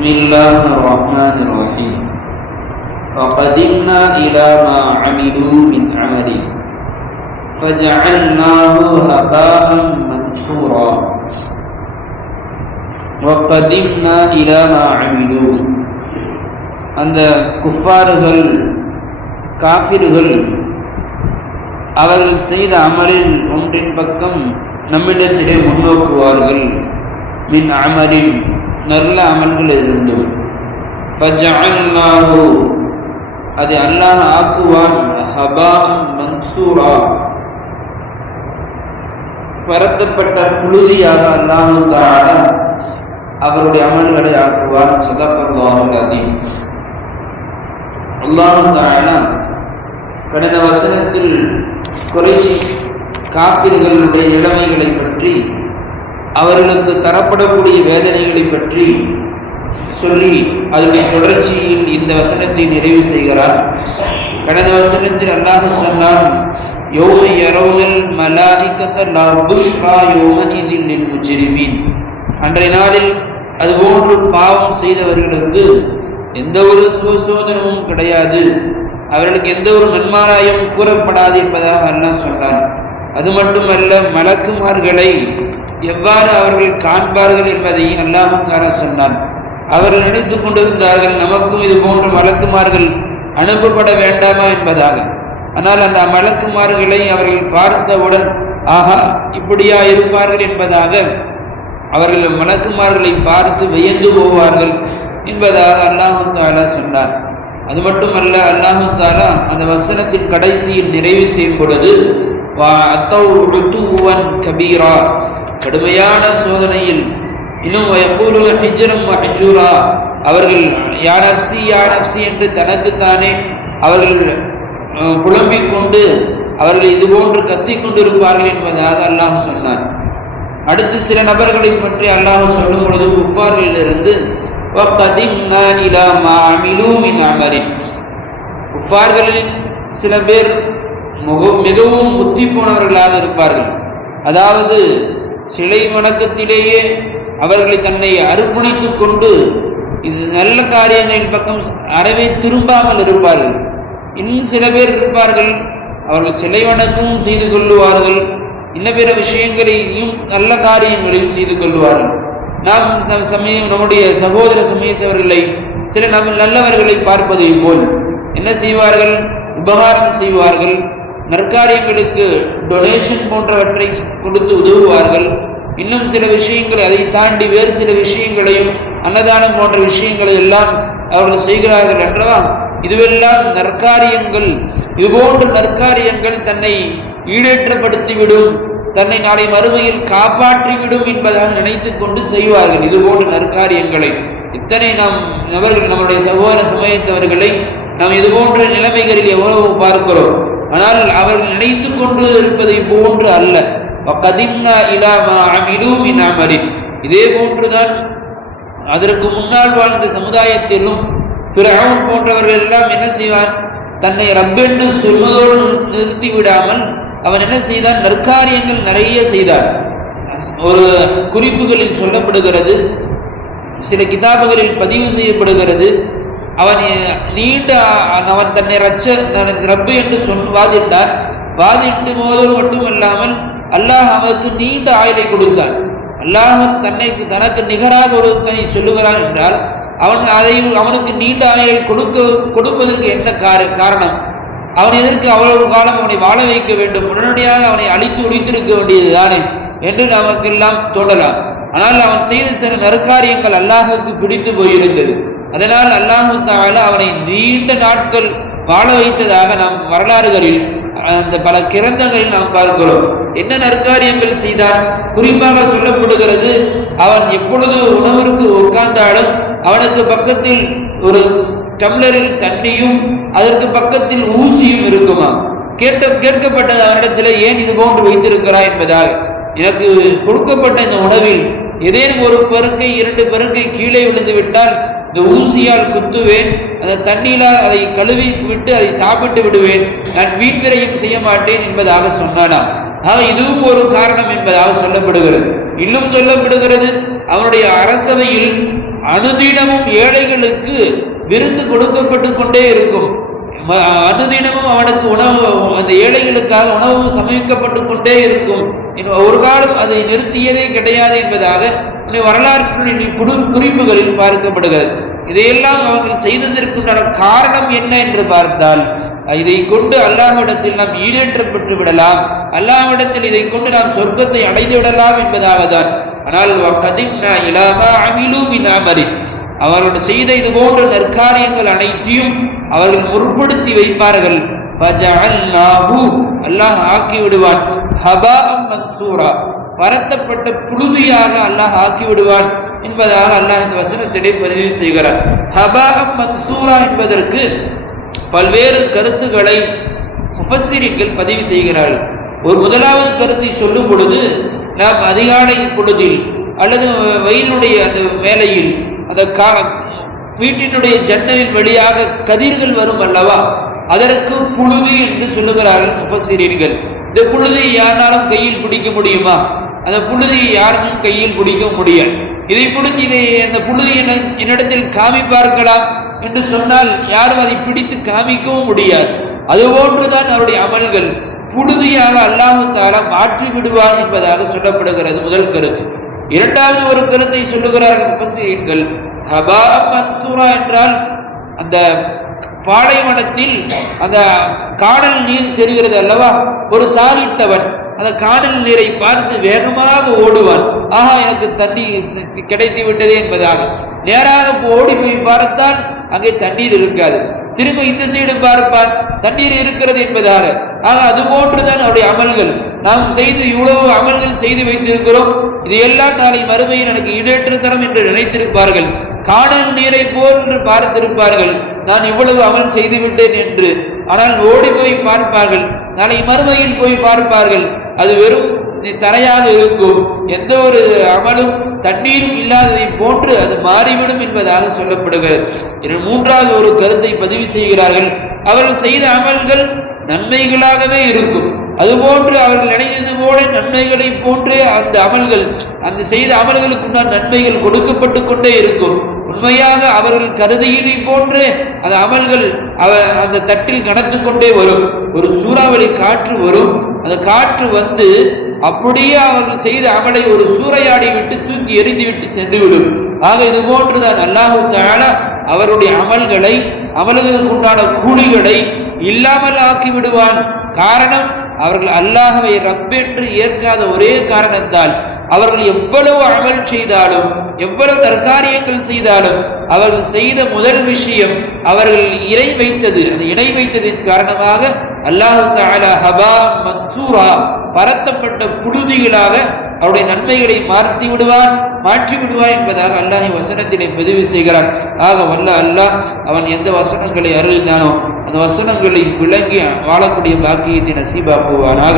بسم الله الرحمن الرحيم وقدمنا إلى ما عملوا من عمل فجعلناه هباء منثورا وقدمنا إلى ما عملوا அந்த குஃபார்கள் காபிர்கள் அவர்கள் செய்த அமலில் ஒன்றின் பக்கம் நம்மிடத்திலே முன்னோக்குவார்கள் மின் அமலின் நல்ல அமல்கள் இருந்தும் ஃபஜஅல்னாஹு அது அல்லாஹ் ஆக்குவான். ஹபா மன்சூரா. பரத்தப்பட்ட புழுதியாக அல்லாஹு அவருடைய அமல்களை ஆக்குவான். சதப்பல்லாஹுல் அதீம் கடந்த வசனத்தில் குறைசி காப்பீடுகளுடைய நிலைமைகளை பற்றி அவர்களுக்கு தரப்படக்கூடிய வேதனைகளை பற்றி சொல்லி அதனுடைய தொடர்ச்சியில் இந்த வசனத்தை நிறைவு செய்கிறார். கடந்த வசனத்தில் அல்லாஹ் சொன்னான் யோம யரவுனல் மலாயிக்கத்த லா புஷ்ரா யோம இதில் முஜ்ரிமீன். அன்றைய நாளில் அதுபோன்று பாவம் செய்தவர்களுக்கு எந்த ஒரு சுசோதனமும் கிடையாது. அவர்களுக்கு எந்த ஒரு நன்மாராயம் கூறப்படாது என்பதாக அல்லாஹ் சொன்னார் அது மட்டுமல்ல மலக்குமார்களை எவ்வாறு அவர்கள் காண்பார்கள் என்பதை காண சொன்னான். அவர்கள் நினைத்து கொண்டிருந்தார்கள் நமக்கும் இது போன்ற மலக்குமார்கள் அனுப்பப்பட வேண்டாமா என்பதாக. ஆனால் அந்த மலக்குமார்களை அவர்கள் பார்த்தவுடன் ஆஹா இப்படியா இருப்பார்கள் என்பதாக அவர்கள் மலக்குமார்களை பார்த்து வியந்து போவார்கள் என்பதாக அல்லாஹு தாலா சொன்னார். அது மட்டுமல்ல அல்லாஹு தாலா அந்த வசனத்தின் கடைசியில் நிறைவு செய்யும் பொழுது கபீரா. கடுமையான சோதனையில் இன்னும் ஹிஜ்ரம் ஹஜூரா அவர்கள் யானப்சி யானப்சி என்று தனக்குத்தானே அவர்கள் புலம்பிக் கொண்டு அவர்கள் இதுபோன்று கத்திக் கொண்டிருப்பார்கள் என்பதாக அல்லாஹ் சொன்னார் அடுத்து சில நபர்களை பற்றி அல்லாஹ் சொல்லும் பொழுது குஃபார்களிலிருந்து குஃபார்களில் சில பேர் மிகவும் முத்தி போனவர்களாக இருப்பார்கள். அதாவது சிலை வணக்கத்திலேயே அவர்களை தன்னை அர்ப்பணித்துக் கொண்டு இது நல்ல காரியங்களின் பக்கம் அறவே திரும்பாமல் இருப்பார்கள். இன்னும் சில பேர் இருப்பார்கள். அவர்கள் சிலை வணக்கமும் செய்து கொள்ளுவார்கள். இன்ன பிற விஷயங்களையும் நல்ல காரியங்களையும் செய்து கொள்வார்கள். நாம் நம் சமயம் நம்முடைய சகோதர சமயத்தவர்களை சில நம் நல்லவர்களை பார்ப்பதை போல் என்ன செய்வார்கள்? உபகாரம் செய்வார்கள். நற்காரியங்களுக்கு டொனேஷன் போன்றவற்றை கொடுத்து உதவுவார்கள். இன்னும் சில விஷயங்களை அதை தாண்டி வேறு சில விஷயங்களையும் அன்னதானம் போன்ற விஷயங்களை எல்லாம் அவர்கள் செய்கிறார்கள் என்றவா இதுவெல்லாம் நற்காரியங்கள். இதுபோன்ற நற்காரியங்கள் தன்னை ஈடேற்றப்படுத்திவிடும் தன்னை நாளை மறுமையில் காப்பாற்றிவிடும் என்பதாக நினைத்து கொண்டு செய்வார்கள். இதுபோன்ற நற்காரியங்களை. இத்தனை நாம் நபர்கள் நம்முடைய சகோதர சமயத்தவர்களை நாம் இதுபோன்ற நிலைமைகளில் எவ்வளவு பார்க்கிறோம்? ஆனால் அவர்கள் நினைத்து கொண்டு இருப்பதை போன்று அல்ல. இதே போன்றுதான் அதற்கு முன்னால் வாழ்ந்த சமுதாயத்திலும் பிறவன் போன்றவர்கள் எல்லாம் என்ன செய்வான்? தன்னை ரப்பென்று சொல்வதோடு நிறுத்தி விடாமல் அவன் என்ன செய்தான்? நற்காரியங்கள் நிறைய செய்தார் ஒரு குறிப்புகளில் சொல்லப்படுகிறது சில கிதாபுகளில் பதிவு செய்யப்படுகிறது அவன் நீண்ட அவன் தன்னை ரச்ச ரப்பு என்று சொன் வாதிட்டார் வாதிட்டு போதோடு மட்டுமல்லாமல் அல்லாஹ் அவனுக்கு நீண்ட ஆயுளை கொடுத்தான். அல்லாஹ் தன்னை தனக்கு நிகராக ஒருத்தனை சொல்லுகிறான் என்றால் அவன் அதை அவனுக்கு நீண்ட ஆயுளை கொடுக்க கொடுப்பதற்கு என்ன காரணம்? அவன் எதற்கு அவ்வளவு காலம் அவனை வாழ வைக்க வேண்டும்? உடனடியாக அவனை அழித்து ஒழித்திருக்க வேண்டியது தானே என்று நமக்கெல்லாம் தோன்றலாம். ஆனால் அவன் செய்த சில நற்காரியங்கள் அல்லாஹுக்கு பிடித்து போயிருந்தது. அதனால் அல்லாஹு தால அவனை நீண்ட நாட்கள் வாழ வைத்ததாக நாம் வரலாறுகளில் அந்த பல கிரந்தங்களில் நாம் பார்க்கிறோம். என்ன நற்காரியங்கள் செய்தான்? குறிப்பாக சொல்லப்படுகிறது அவன் எப்பொழுது உணவிற்கு உட்கார்ந்தாலும் அவனுக்கு பக்கத்தில் ஒரு டம்ளரில் தண்ணியும் அதற்கு பக்கத்தில் ஊசியும் இருக்குமா? கேட்ட கேட்கப்பட்டது அவனிடத்தில் ஏன் இது போன்று வைத்திருக்கிறாய் என்பதால் எனக்கு கொடுக்கப்பட்ட இந்த உணவில் ஏதேனும் ஒரு பெருக்கை இரண்டு பெருக்கை கீழே விழுந்து விட்டால் இந்த ஊசியால் குத்துவேன் அந்த தண்ணீரால் அதை கழுவி விட்டு அதை சாப்பிட்டு விடுவேன் நான் வீண்விரையும் செய்ய மாட்டேன் என்பதாக சொன்னானாம். ஆக இதுவும் ஒரு காரணம் என்பதாக சொல்லப்படுகிறது. இன்னும் சொல்லப்படுகிறது அவனுடைய அரசவையில் அனுதினமும் ஏழைகளுக்கு விருந்து கொடுக்கப்பட்டு கொண்டே இருக்கும். அனுதினமும் அவனுக்கு உணவு அந்த ஏழைகளுக்காக உணவு சமைக்கப்பட்டு கொண்டே இருக்கும். ஒரு காலம் அதை நிறுத்தியதே கிடையாது என்பதாக வரலாற்று குறிப்புகளில் பார்க்கப்படுகிறது. இதையெல்லாம் அவர்கள் செய்ததற்குண்டான காரணம் என்ன என்று பார்த்தால் இதை கொண்டு அல்லாஹ்விடத்தில் நாம் ஈடேற்றப்பட்டு விடலாம். அல்லாஹ்விடத்தில் இதை கொண்டு நாம் சொர்க்கத்தை அடைந்து விடலாம் என்பதாக தான் ஆனால் அவர்கள் செய்த இது போன்ற நற்காரியங்கள் அனைத்தையும் அவர்கள் முற்படுத்தி வைப்பார்கள். அல்லாஹ் ஆக்கி விடுவான் பரத்தப்பட்ட புழுதியாக அல்லாஹ் ஆக்கி விடுவான் என்பதாக அல்லாஹ் இந்த வசனத்திலே பதிவு செய்கிறார். ஹபாகம் மன்சூரா என்பதற்கு பல்வேறு கருத்துக்களை முஃபசிரிகள் பதிவு செய்கிறார்கள். ஒரு முதலாவது கருத்தை சொல்லும் பொழுது நாம் அதிகாலை பொழுதில் அல்லது வெயிலுடைய அந்த வேலையில் அந்த கா வீட்டினுடைய ஜன்னலின் வழியாக கதிர்கள் வரும் அல்லவா? அதற்கு புழுதி என்று சொல்லுகிறார்கள் முஃபசிரியர்கள் இந்த புழுதியை யாராலும் கையில் பிடிக்க முடியுமா? அந்த புழுதியை யாருக்கும் கையில் பிடிக்க முடியாது. இதை பிடிச்சி இதை அந்த புழுதி என்னிடத்தில் காமிப்பார்களாம் என்று சொன்னால் யாரும் அதை பிடித்து காமிக்கவும் முடியாது. அதுபோன்றுதான் அவருடைய அமல்கள். புழுதியாக அல்லாஹு மாற்றி விடுவார் என்பதாக சொல்லப்படுகிறது முதல் கருத்து. இரண்டாவது ஒரு கருத்தை சொல்லுகிறார்கள் என்றால் அந்த பாலைவனத்தில் அந்த காடல் நீர் தெரிகிறது அல்லவா? ஒரு தாவித்தவன் அந்த காணல் நீரை பார்த்து வேகமாக ஓடுவான். ஆஹா எனக்கு தண்ணி கிடைத்து விட்டதே என்பதாக. நேராக ஓடி போய் பார்த்தால் அங்கே தண்ணீர் இருக்காது. திரும்ப இந்த சைடு பார்ப்பான் தண்ணீர் இருக்கிறது என்பதாக. ஆக அது போன்றுதான் அவருடைய அமல்கள். நாம் செய்து இவ்வளவு அமல்கள் செய்து வைத்திருக்கிறோம். இதையெல்லாம் நாளை மறுமையில் எனக்கு ஈடேற்று தரம் என்று நினைத்திருப்பார்கள். காணல் நீரை போன்று பார்த்திருப்பார்கள். நான் இவ்வளவு அமல் செய்து விட்டேன் என்று. ஆனால் ஓடி போய் பார்ப்பார்கள். நாளை மறுமையில் போய் பார்ப்பார்கள். அது வெறும் தரையாக இருக்கும் எந்த ஒரு அமலும் தண்ணீரும் இல்லாததை போன்று அது மாறிவிடும் என்பதாக சொல்லப்படுகிறது. மூன்றாவது ஒரு கருத்தை பதிவு செய்கிறார்கள். அவர்கள் செய்த அமல்கள் நன்மைகளாகவே இருக்கும். அதுபோன்று அவர்கள் நினைத்தது போல நன்மைகளை போன்று அந்த அமல்கள் அந்த செய்த அமல்களுக்குண்டான நன்மைகள் கொடுக்கப்பட்டு கொண்டே இருக்கும். உண்மையாக அவர்கள் கருதியதை போன்று அந்த அமல்கள் அந்த தட்டில் கடந்து கொண்டே வரும். ஒரு சூறாவளி காற்று வரும். அந்த காற்று வந்து அப்படியே அவர்கள் செய்த அமலை ஒரு சூறையாடி விட்டு தூக்கி எரிந்து விட்டு சென்றுவிடும். ஆக இது போன்றுதான் அல்லாஹு அவருடைய அமல்களை அமல்களுக்கு உண்டான கூலிகளை இல்லாமல் ஆக்கி விடுவான் காரணம் அவர்கள் அல்லாஹவை ரப்பென்று ஏற்காத ஒரே காரணத்தால் அவர்கள் எவ்வளவு அமல் செய்தாலும் எவ்வளவு தற்காரியங்கள் செய்தாலும் அவர்கள் செய்த முதல் விஷயம் அவர்கள் இணை வைத்தது. அந்த இணை வைத்ததின் காரணமாக அல்லாஹு தாலா ஹபா மன்சூரா பரத்தப்பட்ட புழுதிகளாக அவருடைய நன்மைகளை மாற்றி விடுவான் மாற்றி விடுவான் என்பதாக அல்லாஹ் வசனத்திலே பதிவு செய்கிறான். ஆக வல்ல அல்லாஹ் அவன் எந்த வசனங்களை அருளினானோ அந்த வசனங்களை விளங்கி வாழக்கூடிய பாக்கியத்தை நசீபாக்குவானாக.